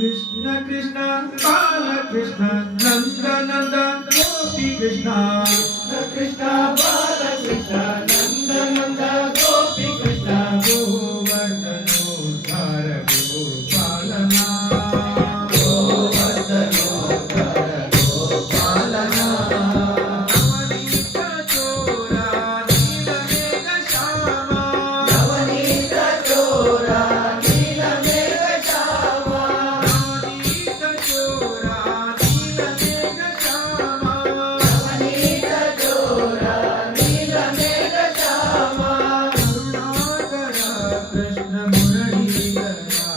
कृष्ण कृष्ण बालकृष्ण नंद नंद गोपी कृष्ण कृष्ण कृष्ण बालकृष्ण नंद नंद गोपी कृष्ण गोवर्धनोद्धार गोपालना गोवर्धनोद्धार गोपालना नवनीत चोरा नीलमेघ श्यामा नवनीत चोरा नीलमेघ श्यामा नवनीत चोरा नीलमेघ श्यामा नवनीत चोरा नीलमेघ श्यामा करुणाकर कृष्ण मुरलीधरा